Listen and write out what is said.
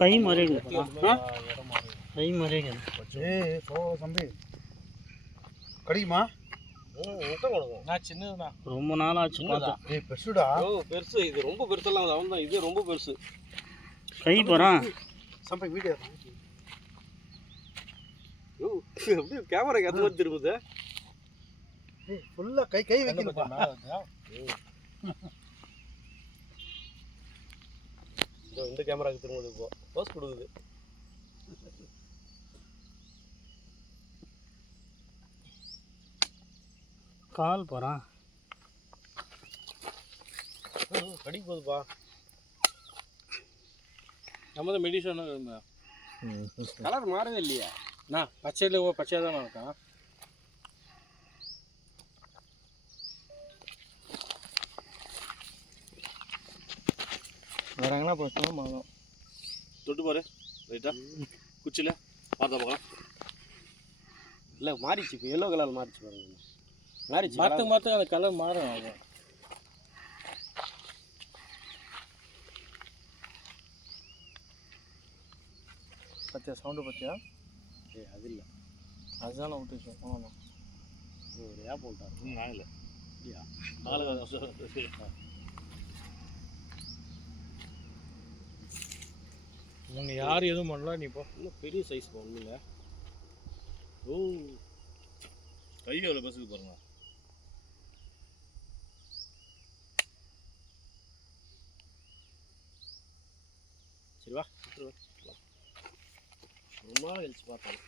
கை மறையுது கை மறையுது ஏய் சோ தம்பி. கடிக்குமா? ரொம்ப நாள் ஆச்சு ஏய் பெருசுடா. ஓ பெருசு. இது ரொம்ப பெருசெல்லாம் அவன் தான் இது ரொம்ப பெருசு. கை போகிறான் சம்பை வீடியோ ஓ அப்படியே கேமரா அது மாதிரி திரும்புது? ஏய் ஃபுல்லா கை கை வைக்கணும்ப்பா. இந்த கேமராக்கு திரும்புது இப்போ போஸ் கொடுக்குது. கால் போகிறான் கடிக்கு போகுதுப்பா நம்ம தான் மெடிசன் கலர் மாறவே இல்லையா. நான் பச்சையில் பச்சையாக தானே இருக்கான். வேற எங்கன்னா போச்சுன்னா மாறும் தொட்டு பாரு. ரைட்டா குச்சியில். பார்த்தா பார்க்கலாம் இல்லை மாறிச்சு இப்போ எல்லோ கலர் மாறிச்சு பாருங்க. மாறிச்சு மாற்ற மாற்ற அந்த கலர் மாறும் அது. பத்தியா? சவுண்டு பத்தியா? ஏய் அது இல்லை. அதுதான் நான் விட்டுச்சு போனோம் ஒரு ஏப் போட்டார் நான் இல்லை. இல்லையா உங்க யார் எதுவும் பண்ணல நீ இப்போ இன்னும் பெரிய சைஸ் ஒன்றுங்க ஓ. கை எவ்வளோ பசுக்கு பாருங்க. சரி வா விட்டுரு ரொம்ப கழிச்சு பார்த்தோம்